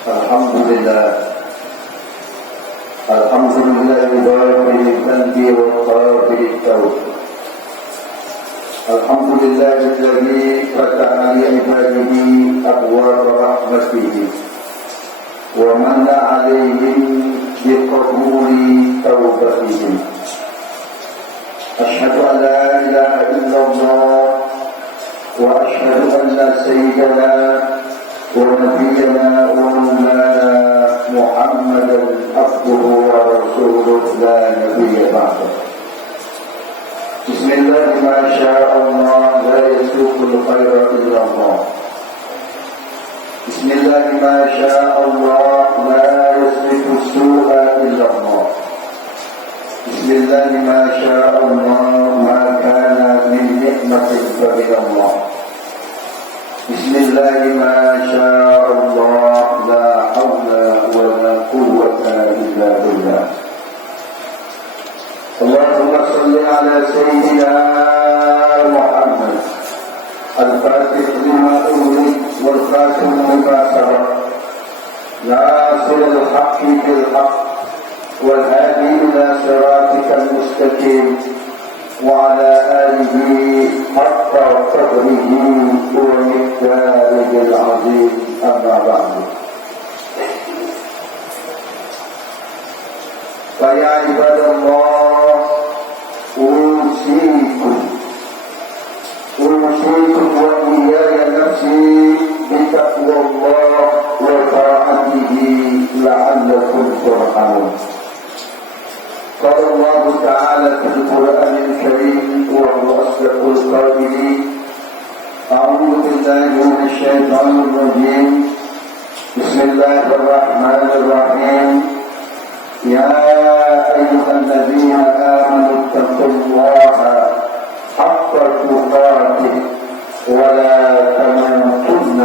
Alhamdulillah. Alhamdulillah ghafiril dhanbi wa ghafiril tawb. Alhamdulillah alladzi fataha li ibadihi abwaab rahmatihi wa manna 'alaihim bi qabuli tawbatihim. Asyhadu an la ilaha illallah wa asyhadu anna sayyidana wa nabiyyana wa maulana Muhammadan abduhu wa rasuluhu la nabiyya ba'dahu. Bismillah ma sya'allah la yasluqul khaira illa Allah. Bismillah ma sya'allah la yasluqul su'a illa Allah. Bismillah ma sya'allah ma kana min ni'matin fa min Allah. Bismillah ma sya'allah la hawla wa la quwwata illa billah. Allahumma salli ala sayyidina Muhammad al-fatih lima ulik wal khatim lima sabaq nasir al-haqqi bil-haqq wal hadi ila siratikal mustaqim wa ala alihi haqqa qadrihi wa miqdarihi al-azim. Amma ba'du. Fa ya ibadallah, أوصيكم وإياي نفسي بتقوى الله وطاعته لعلكم ترحمون. قال الله تعالى في القرآن الكريم وهو أصدق القائلين: أعوذ بالله من الشيطان الرجيم. بسم الله الرحمن الرحيم. يا أيها الذين آمنوا اتقوا الله حق تقاته ولا تموتن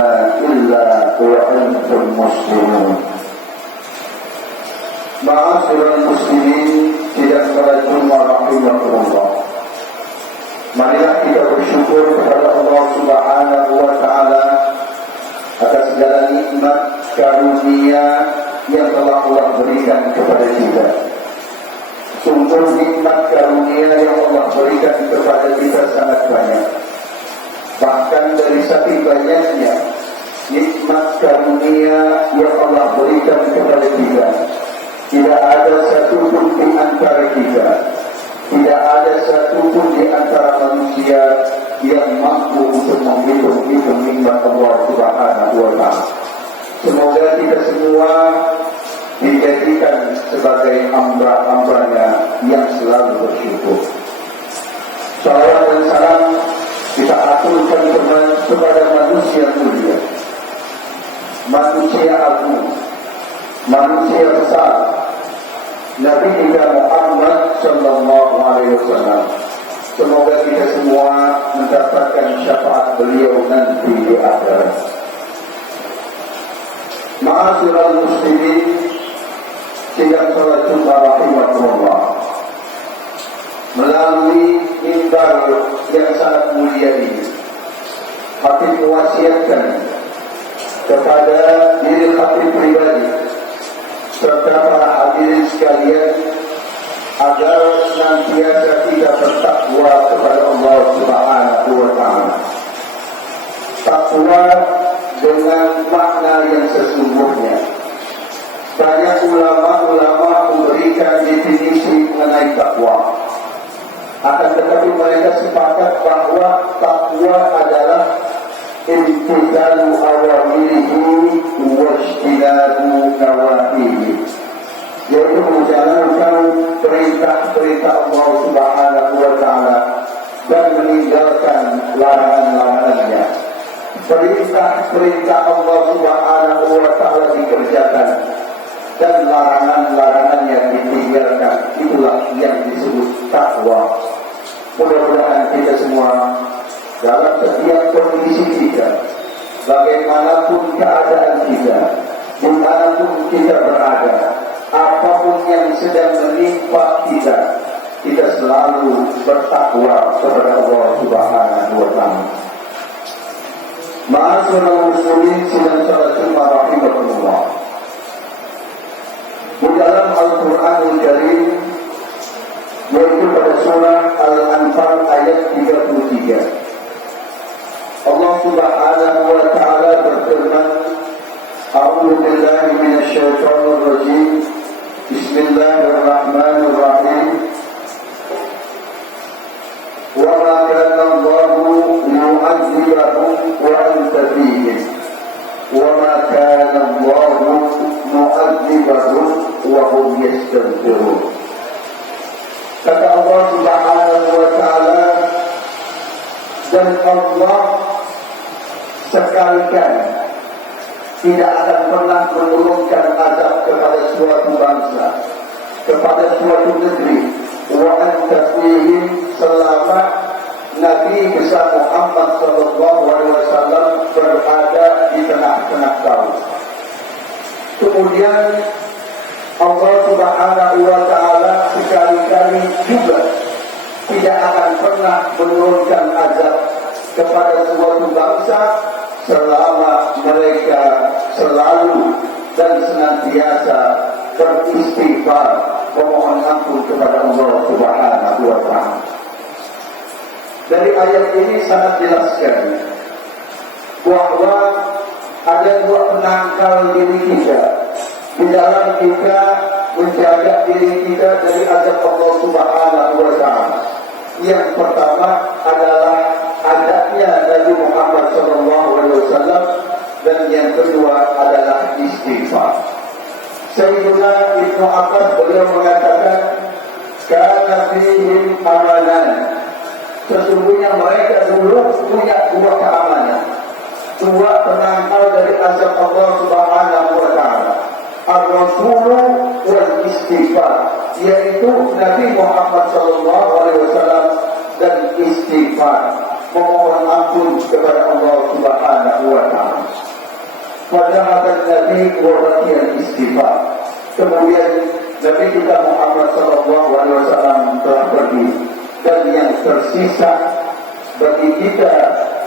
إلا وأنتم مسلمون. Ma'asyiral muslimin, tidak salah jumlah rahimahullah. Marilah kita bersyukur kepada Allah Subhanahu wa taala atas segala nikmat karunia yang telah Allah berikan kepada kita. Sungguh nikmat karunia yang Allah berikan kepada kita sangat banyak. Bahkan dari saking banyaknya nikmat karunia yang Allah berikan kepada kita, tidak ada satupun di antara kita, tidak ada satupun di antara manusia yang mampu untuk menghitung nikmat Allah Subhanahu wa taala. Semoga kita semua dijadikan sebagai hamba-hambanya yang selalu bersyukur. Salawat dan salam kita aturkan kepada manusia mulia, manusia agung, manusia besar, Nabi kita Muhammad sallallahu alaihi wasallam. Semoga kita semua mendapatkan syafaat beliau nanti di akhirat. Ma'asyiral muslimin, sidang salat Jumat rahimahullah, melalui mimbar yang sangat mulia ini, khatib mewasiatkan kepada diri khatib pribadi serta para hadirin sekalian agar senantiasa kita bertakwa kepada Allah Subhanahu wa taala. Takwa dengan makna yang sesungguhnya. Banyak ulama-ulama memberikan definisi mengenai takwa. Akan tetapi mereka sepakat bahwa takwa adalah imtithalu awamirihi wa ijtinabu nawahihi, yaitu menjalankan perintah-perintah Allah Subhanahu wa taala dan meninggalkan larangan-larangannya. Perintah-perintah Allah Subhanahu wa taala dikerjakan dan larangan-larangannya ditinggalkan. Itulah yang disebut takwa. Mudah-mudahan kita semua dalam setiap kondisi kita, bagaimanapun keadaan kita, dimanapun kita berada, apapun yang sedang menimpa kita, kita selalu bertakwa kepada Allah Subhanahu wa taala. Ma'asyiral muslimin, sidang salat Jumat rahimahullah. أعوذ بالله من الشيطان الرجيم. بسم الله الرحمن الرحيم. وما كان الله ليعذبهم وأنت فيهم وما كان الله معذبهم وهم يستغفرون. Kata Allah Subhanahu wa Ta'ala, dan Allah sekali-kali tidak akan pernah menurunkan azab kepada suatu bangsa, kepada suatu negeri, wa anta fihim, selama Nabi besar Muhammad sallallahu alaihi wasallam berada di tengah-tengah kaum. Kemudian Allah Subhanahu wa Ta'ala sekali-kali juga tidak akan pernah menurunkan azab kepada suatu bangsa selama mereka selalu dan senantiasa beristighfar, memohon ampun kepada Allah Subhanahu wa Ta'ala. Dari ayat ini sangat jelas sekali bahwa ada dua penangkal diri kita di dalam kita menjaga diri kita dari azab Allah Subhanahu wa Ta'ala. Yang pertama adalah adabnya Nabi Muhammad SAW, dan yang kedua adalah istighfar. Sayyidina Ibnu Abbas beliau mengatakan, kana fihim amalan, sesungguhnya mereka dulu punya dua keamanan, dua penangkal dari azab Allah Subhanahu wa Ta'ala, ar-rasulu wal istighfar, yaitu Nabi Muhammad SAW dan istighfar, memohon ampun kepada Allah Subhanahu wa Ta'ala. Pada hadis Nabi wabatian istighfar. Kemudian Nabi kita Muhammad SAW telah pergi, dan yang tersisa bagi kita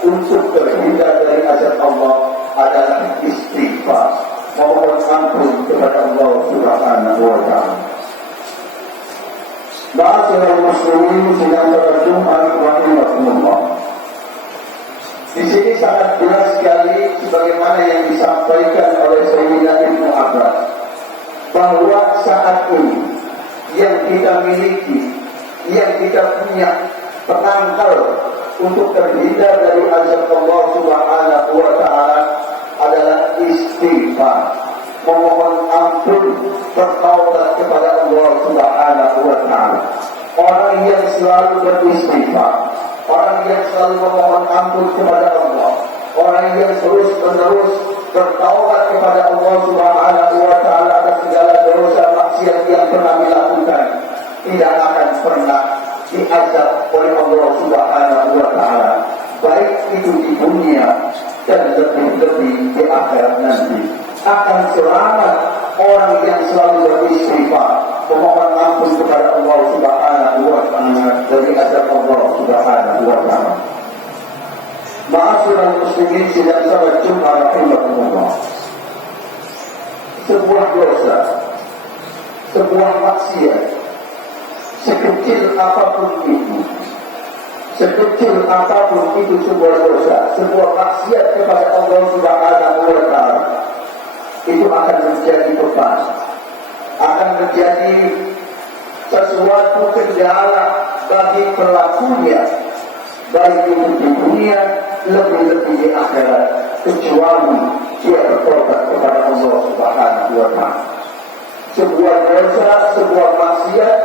untuk terhindar dari azab Allah adalah istighfar, memohon ampun kepada Allah Subhanahu wa Ta'ala. Ma'asyiral muslimin sidang pada Jumat rahimahumullah. Di sini sangat jelas sekali sebagaimana yang disampaikan oleh Sayyidina Ibnu Abbas, bahwa saat ini yang kita miliki, yang kita punya penangkal untuk terhindar dari azab Allah Subhanahu wa Ta'ala adalah istighfar, memohon ampun, bertaubat kepada Allah Subhanahu wa Ta'ala. Orang yang selalu beristighfar, orang yang selalu memohon ampun kepada Allah, orang yang terus-menerus bertaubat kepada Allah Subhanahu wa Ta'ala atas segala dosa maksiat yang pernah dilakukan, tidak akan pernah diazab oleh Allah Subhanahu wa Ta'ala, baik itu di dunia dan lebih-lebih di akhirat nanti. Akan selamat orang yang selalu beristighfar, memohon ampun kepada Allah Subhanahu wa Ta'ala dari azab Allah Subhanahu wa Ta'ala. Ma'asyiral muslimin sidang salat Jumat rahimahumullah. Sebuah dosa, sebuah maksiat, sekecil apapun itu sebuah dosa, sebuah maksiat kepada Allah Subhanahu wa Ta'ala, itu akan menjadi beban, akan menjadi sesuatu kendala bagi pelakunya, baik itu di dunia, lebih-lebih di akhirat, kecuali dia bertobat kepada Allah Subhanahu wa Ta'ala. Sebuah dosa, sebuah maksiat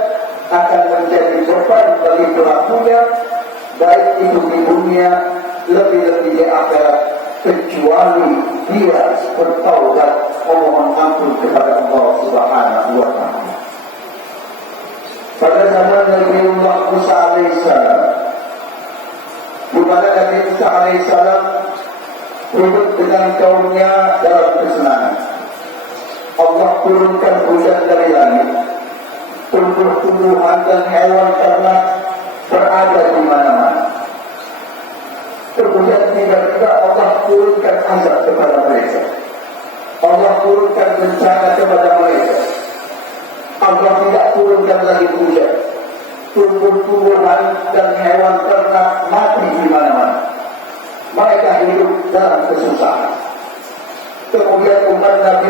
akan menjadi beban bagi pelakunya, baik itu di dunia, lebih-lebih di akhirat, kecuali dia bertaubat, memohon ampun kepada Allah Subhanahu wa Ta'ala. Pada zaman Nabi Musa alaihissalam, di mana Nabi Musa alaihissalam hidup dengan kaumnya dalam kesenangan, Allah turunkan hujan dari langit, tumbuh-tumbuhan dan hewan ternak berada di mana-mana. Kemudian tiba-tiba Allah turunkan azab kepada mereka, Allah turunkan bencana kepada mereka. Allah tidak turunkan lagi hujan, tumbuh-tumbuhan dan hewan ternak mati di mana-mana. Mereka hidup dalam kesusahan. Kemudian umat Nabi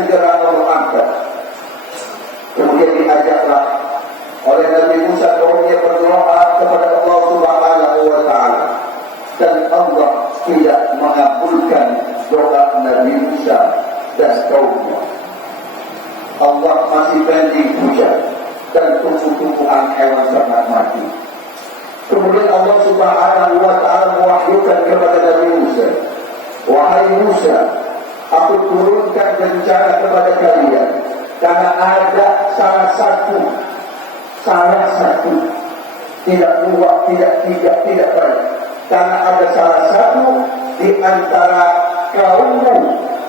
segera Allah angkat. Kemudian diajaklah oleh Nabi Musa kaumnya berdoa kepada Allah Subhanahu wa Ta'ala, dan Allah tidak mengabulkan doa Nabi Musa dan kaumnya. Allah masih pending hujan dan tumbuh-tumbuhan hewan ternak mati. Kemudian Allah Subhanahu wa Ta'ala mewahyukan kepada Nabi Musa, wahai Musa, aku turunkan bencana kepada kalian karena ada salah satu, tidak dua, tidak tiga, tidak banyak, karena ada salah satu di antara kaummu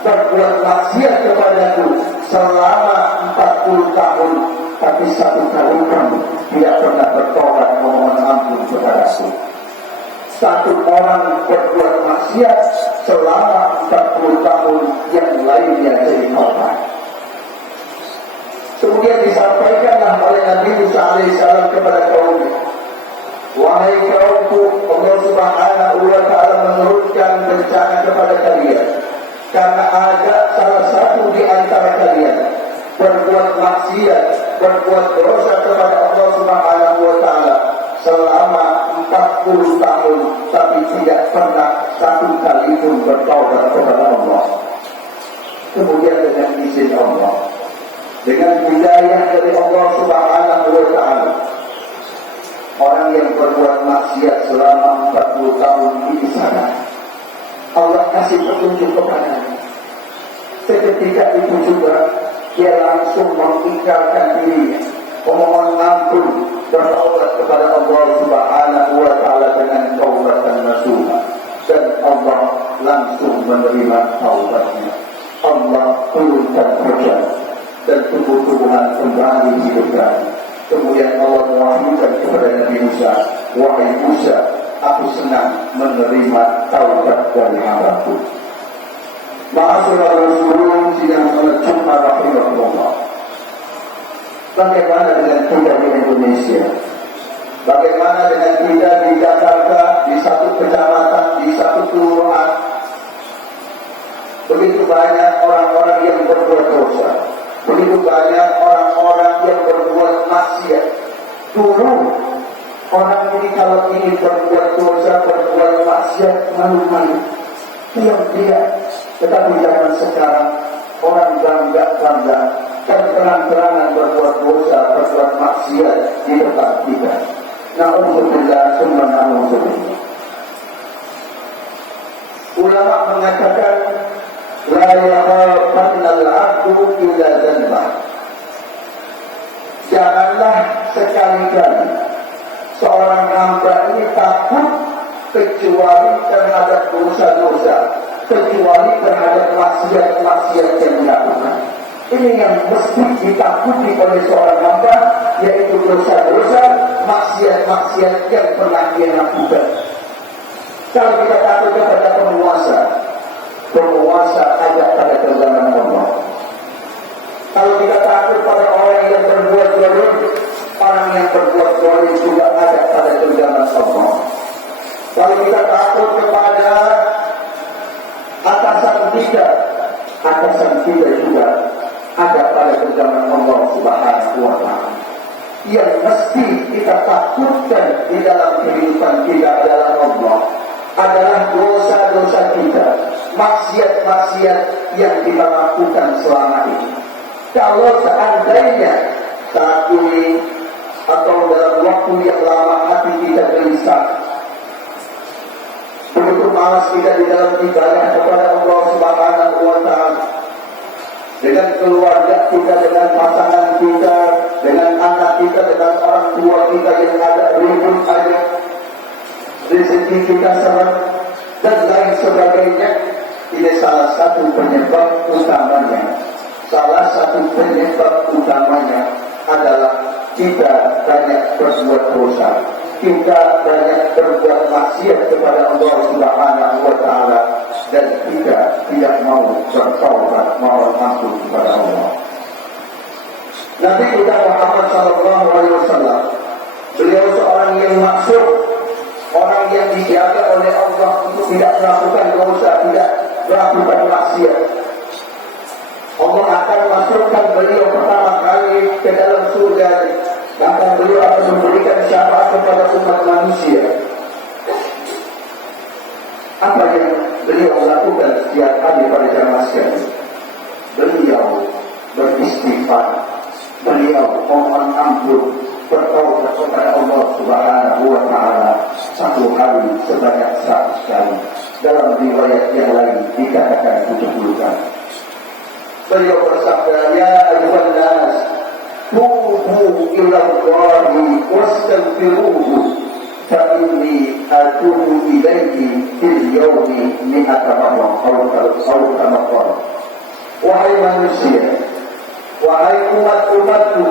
berbuat maksiat kepadaku selama 40 tahun, tapi 1 tahun kamu tidak pernah bertobat memohon ampun kepadaku. Satu orang berbuat maksiat selama 40 tahun, yang lainnya jadi tobat. Kemudian disampaikanlah oleh Nabi Musa alaihissalam kepada kaumnya, wahai kaumku, Allah Subhanahu wa Ta'ala menurunkan bencana kepada kalian karena ada salah satu di antara kalian berbuat maksiat, berbuat dosa kepada Allah Subhanahu wa Ta'ala selama 40 tahun, tapi tidak pernah satu kali pun bertaubat kepada Allah. Kemudian dengan izin Allah, dengan hidayah dari Allah Subhanahu wa Ta'ala, orang yang berbuat maksiat selama 40 tahun di sana, Allah kasih petunjuk kepadanya. Seketika itu juga dia langsung mengingkarkan dirinya, memohon ampun, bertaubat kepada Allah Subhanahu wa Ta'ala dengan taubatan nasuha, dan Allah langsung menerima taubatnya. Allah turunkan hujan dan tumbuh-tumbuhan kembali hidup lagi. Kemudian Allah mewahyukan kepada Nabi Musa, wahai Musa, aku senang menerima taubat dari hamba-Ku. Ma'asyiral Rasulullah sidang salat Jumat rahimahullah. Bagaimana dengan kita di Indonesia? Bagaimana dengan kita di Jakarta, di satu kecamatan, di satu kelurahan? Begitu banyak orang-orang yang berbuat dosa, begitu banyak orang-orang yang berbuat maksiat. Dulu orang ini kalau ingin berbuat dosa, berbuat maksiat, malu-malu, diam-diam. Tetapi zaman sekarang orang bangga-bangga dan terang-terangan berbuat dosa, berbuat maksiat di depan kita. Na'udzubillah summa na'udzubillah. Ulama mengatakan, la yakhafanna al-'abdu illa dzanbah. Janganlah sekali-kali seorang hamba ini takut kecuali terhadap dosa-dosa, kecuali terhadap maksiat-maksiat yang dilakukan. Ini yang mesti ditakuti oleh seorang hamba, yaitu dosa-dosa, maksiat-maksiat yang pernah dia lakukan. Kalau kita takut kepada penguasa ada pada genggaman Allah. Kalau kita takut pada orang yang berbuat zalim, orang yang berbuat zalim juga ada pada genggaman Allah. Kalau kita takut kepada atasan kita juga ada pada genggaman Allah Subhanahu wa Ta'ala. Yang mesti kita takutkan di dalam kehidupan kita adalah Allah, adalah dosa-dosa kita, maksiat-maksiat yang kita lakukan selama ini. Kalau seandainya saat ini atau dalam waktu yang lama hati kita gelisah, begitu malas kita di dalam ibadah kepada Allah Subhanahu wa Ta'ala, dengan keluarga kita, dengan pasangan kita, dengan anak kita, dengan orang tua kita yang ada ribut aja, rezeki kita seret dan lain sebagainya. Ini salah satu penyebab utamanya. Salah satu penyebab utamanya adalah kita banyak berbuat dosa, kita banyak berbuat maksiat kepada Allah Subhanahu wa Ta'ala, dan kita tidak mau bertaubat, mohon ampun kepada Allah. Nabi kita Muhammad sallallahu alaihi wasallam, beliau seorang yang maksum, orang yang dijaga oleh Allah untuk tidak melakukan dosa, tidak melakukan maksiat. Allah beliau pertama kali ke dalam surga, bahkan beliau akan memberikan syafaat kepada umat manusia. Apa yang beliau lakukan setiap hari pada jamaah sekalian? Beliau beristighfar, beliau mohon ampun, bertaubat kepada Allah Subhanahu wa Ta'ala satu hari sebanyak 100 kali. Dalam riwayat yang lain dikatakan 70 kali. Beliau bersabda, ya ayuhan nas, tubu ila Allahi wastaghfiruhu fa inni atubu ilaihi fil yawmi mi'ata marrah atau kama qala. Wahai manusia, wahai umat-umatku,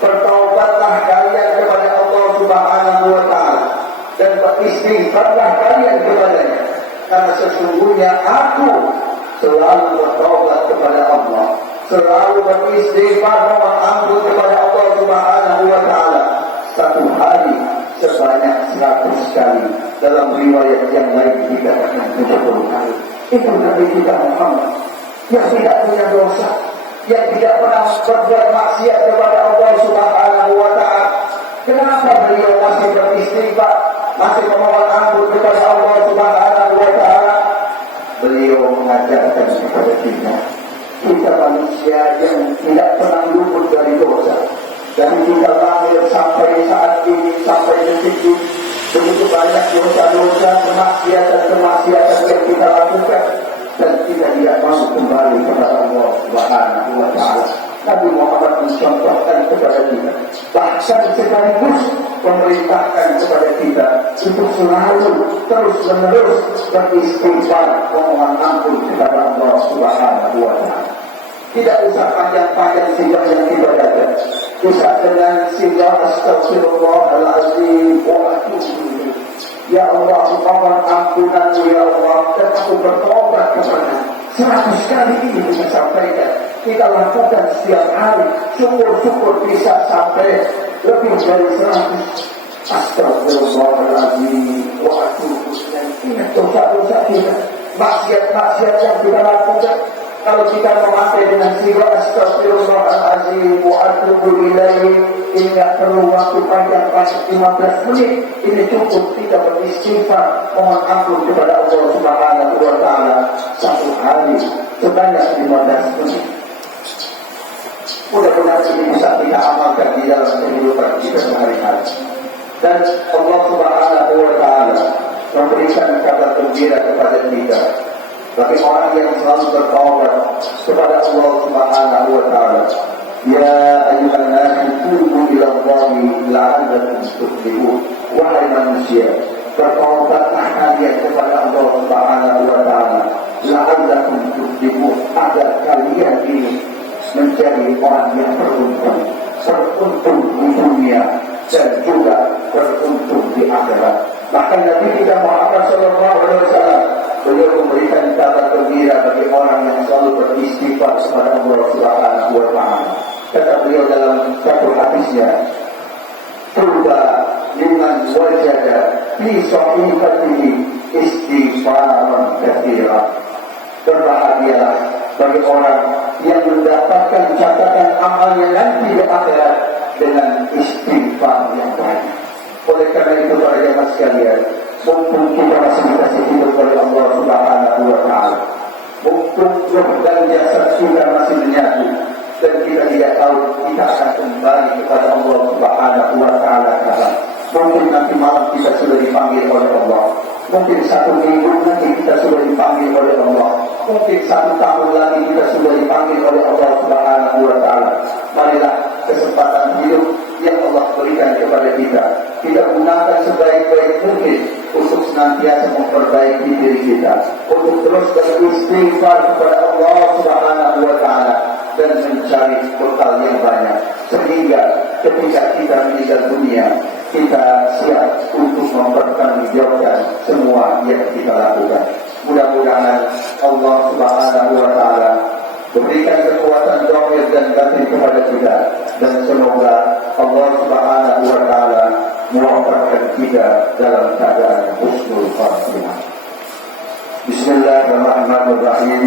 bertaubatlah kalian kepada Allah Subhanahu wa Ta'ala dan beristighfarlah kalian kepadanya, karena sesungguhnya aku selalu bertaubat kepada Allah, selalu beristighfar mohon ampun kepada Allah Subhanahu wa Ta'ala satu hari sebanyak 100 kali. Dalam riwayat yang lain dikatakan 70 kali. Itu Nabi kita Muhammad yang tidak punya dosa, yang tidak pernah berbuat maksiat kepada Allah Subhanahu wa Ta'ala. Kenapa beliau masih beristighfar, masih memohon ampun kepada Allah Subhanahu wa Ta'ala? Beliau mengajarkan kepada kita manusia yang tidak pernah luput dari dosa. Dari kita lahir sampai saat ini, sampai detik ini, begitu banyak dosa-dosa, kemaksiatan yang kita lakukan, dan kita tidak mau kembali kepada Allah Subhanahu wa Ta'ala. Nabi Muhammad mencontohkan kepada kita, bahkan sekaligus memerintahkan kepada kita untuk selalu terus-menerus beristighfar, memohon ampun kepada Allah Subhanahu wa Ta'ala. Tidak usah panjang-panjang sifat yang kita baca, bisa dengan sifat astagfirullahaladzim wa atubu ilaih. Ya Allah, mohon ampunanmu ya Allah, dan aku bertobat kepada 100 kali ini bisa sampaikan. Kita lakukan setiap hari, syukur-syukur bisa sampai lebih dari 100. Astagfirullahaladzim wa atubu ilaih. Ingat dosa-dosa kita, maksiat-maksiat yang kita lakukan. Kalau kita memakai dengan sifat astagfirullahaladzim wa atubu ilaih, ini tidak perlu waktu panjang-panjang 15 menit. Ini cukup kita beristighfar, mohon ampun kepada Allah Subhanahu wa Ta'ala satu hari sebanyak 15 menit. Mudah-mudahan ini bisa kita amalkan di dalam kehidupan kita sehari-hari. Dan Allah Subhanahu wa Ta'ala memberikan kabar gembira kepada kita bagi orang yang selalu bertaubat kepada Allah Subhanahu wa Ta'ala. Ya ayyuhan nas, tubu ila Allahi la'allakum tuflihun. Wahai manusia, bertaubatlah kalian kepada Allah Subhanahu wa Ta'ala la'allakum tuflihun, agar kalian ini menjadi orang yang beruntung di dunia dan juga beruntung di akhirat. Bahkan Nabi kita Muhammad SAW, beliau memberikan kabar gembira bagi orang yang selalu beristighfar kepada Allah Subhanahu wa Ta'ala. Kata beliau dalam satu hadisnya, "Tuba liman wajada fi sahifatihi istighfaran katsira." Berbahagialah bagi orang yang mendapatkan catatan amalnya nanti di akhirat dengan istighfar yang banyak. Oleh karena itu para jemaah sekalian, mumpung kita masih dikasih hidup oleh Allah Subhanahu wa Ta'ala, mumpung roh dan jasad kita masih menyatu, dan kita tidak tahu kita akan kembali kepada Allah Subhanahu wa Ta'ala kapan. Mungkin nanti malam kita sudah dipanggil oleh Allah, mungkin 1 minggu nanti kita sudah dipanggil oleh Allah, mungkin 1 tahun lagi kita sudah dipanggil oleh Allah Subhanahu wa Ta'ala. Marilah kesempatan hidup yang Allah berikan kepada kita gunakan sebaik-baik mungkin untuk senantiasa memperbaiki diri kita, untuk terus beristighfar kepada Allah Subhanahu wa Ta'ala dan mencari bekal yang banyak, sehingga ketika kita meninggal dunia kita siap untuk mempertanggungjawabkan semua yang kita lakukan. Mudah-mudahan Allah Subhanahu wa Ta'ala berikan kekuatan zahir dan batin kepada kita, dan semoga Allah Subhanahu wa Ta'ala muwafaqkan kita dalam keadaan husnul khatimah. Bismillahirrahmanirrahim.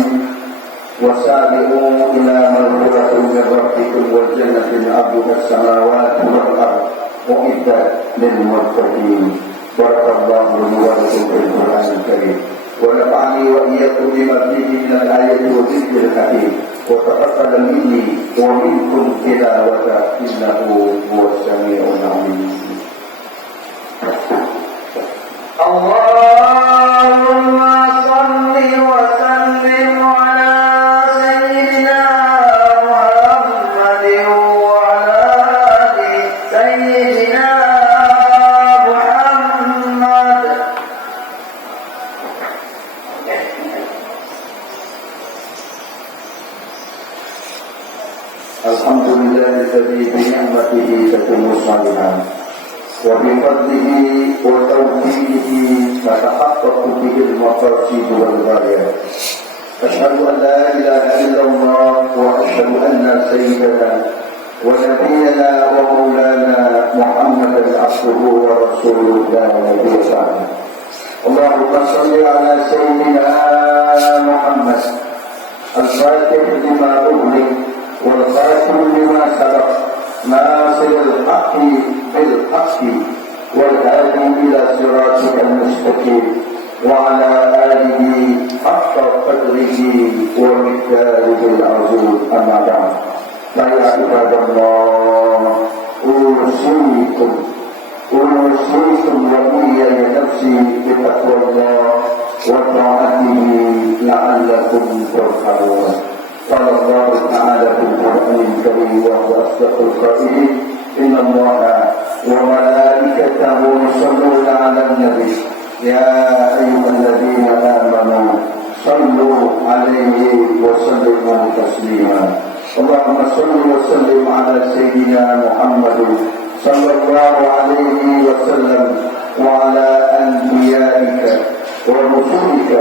وسابقوا إلى مغفرة من ربكم والجنة عرضها السماوات والأرض أعدت للمتقين. بارك الله لي ولكم في القرآن الكريم ونفعني وإياكم بما فيه من الآية والذكر الحكيم وتقبل مني ومنكم تلاوته إنه هو السميع العليم. اللهم صل وسلم على سيدنا محمد وعلى آل سيدنا محمد. الحمد لله الذي بنعمته تتم الصالحات وبفضله وتوفيقه تتحقق به المقاصد والغايات. أشهد أن لا إله إلا الله وأشهد أن سيدنا ونبينا ومولانا محمدا عبده ورسوله لا نبي بعده. اللهم صل على سيدنا محمد الفاتح لما أغلق والخاتم لما سبق ناصر الحق بالحق والهادي إلى صراطك المستقيم وعلى آله حق قدره ومقداره العظيم. أما بعد فيا عباد الله أوصيكم وإياي نفسي بتقوى الله وطاعته لعلكم ترحمون. قال الله تعالى في القرآن الكريم وهو أصدق القائلين إن الله وملائكته يصلون على النبي يا أيها الذين آمنوا صلوا عليه وسلموا تسليما. اللهم صل وسلم على سيدنا محمد صلى الله عليه وسلم وعلى أنبيائك ورسلك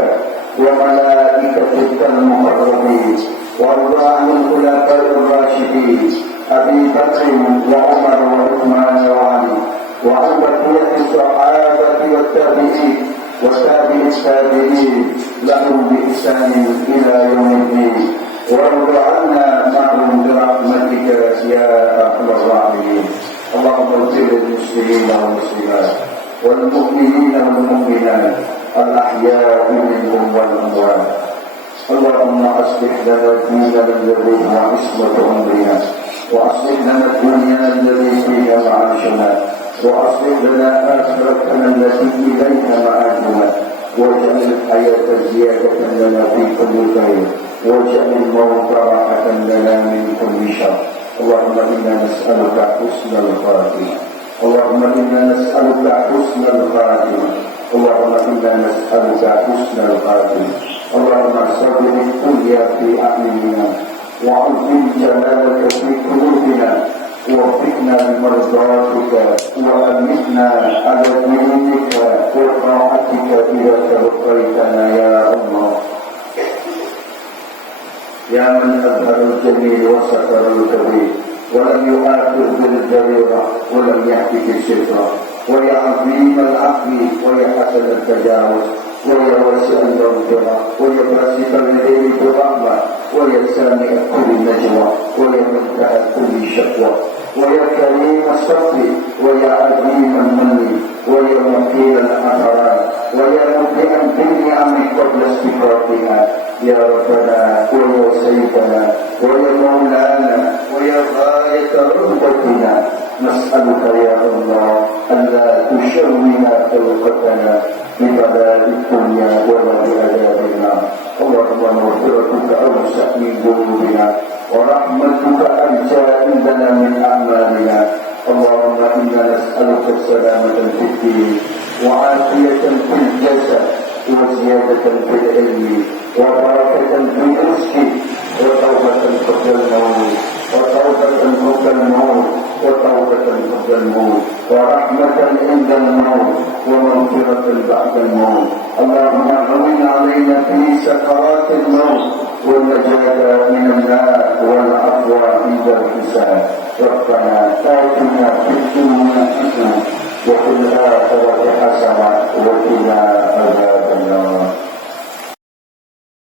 وملائكتك المقربين وارض عن الخلفاء الراشدين أبي بكر وعمر وعثمان وعلي وعن بقية الصحابة والتابعين وتابع التابعين لهم بإحسان إلى يوم الدين وارض عنا معهم برحمتك يا أرحم الراحمين. اللهم اغفر للمسلمين والمسلمات والمؤمنين والمؤمنات الأحياء منهم والأموات. اللهم أصلح لنا ديننا الذي هو عصمة أمرنا وأصلح لنا دنيانا الذي فيها معاشنا وأصلح لنا آخرتنا التي إليها معادنا واجعل الحياة زيادة لنا في كل خير واجعل الموت راحة لنا من كل شر. اللهم إنا نسألك حسن الخاتمة. اللهم إنا نسألك حسن الخاتمة. اللهم إنا نسألك حسن الخاتمة. اللهم صبر الدنيا في أعيننا وعظم جلالك في قلوبنا ووفقنا بمرضاتك وأمتنا على دينك وطاعتك إذا توفيتنا يا الله. يا من أظهر الجميل وستر الكبير ولم يؤاخذ بالجريرة ولم يحكي السترة ويا عظيم العفو ويا حسن التجاوز ويا واسع المغفرة ويا باسط اليدين بالرحمة ويا سامع كل نجوى ويا منتهى كل شكوى ويا كريم الصبر ويا عظيم المن ويا مقيل الحسرات ويا مبدئا بالنعم قبل استفراقها يا ربنا ويا سيدنا ويا مولانا ويا غاية رغبتنا نسألك يا الله ألا تشونا خلقتنا ببلاء الدنيا ولا بعذاب النار. اللهم مغفرتك أوسع من ذنوبنا ورحمتك أرجى عندنا من أعمالنا. اللهم إنا نسألك السلامة في الدين وعافية في الجسد وزيادة في العلم وبركة في الرزق وتوبة قبل الموت ورحمة عند الموت ومغفرة بعد الموت. اللهم هون علينا في سكرات الموت والنجاة من النار والعفو عند الحساب. ربنا آتنا في الدنيا حسنة وفي الآخرة حسنة وقنا عذاب النار.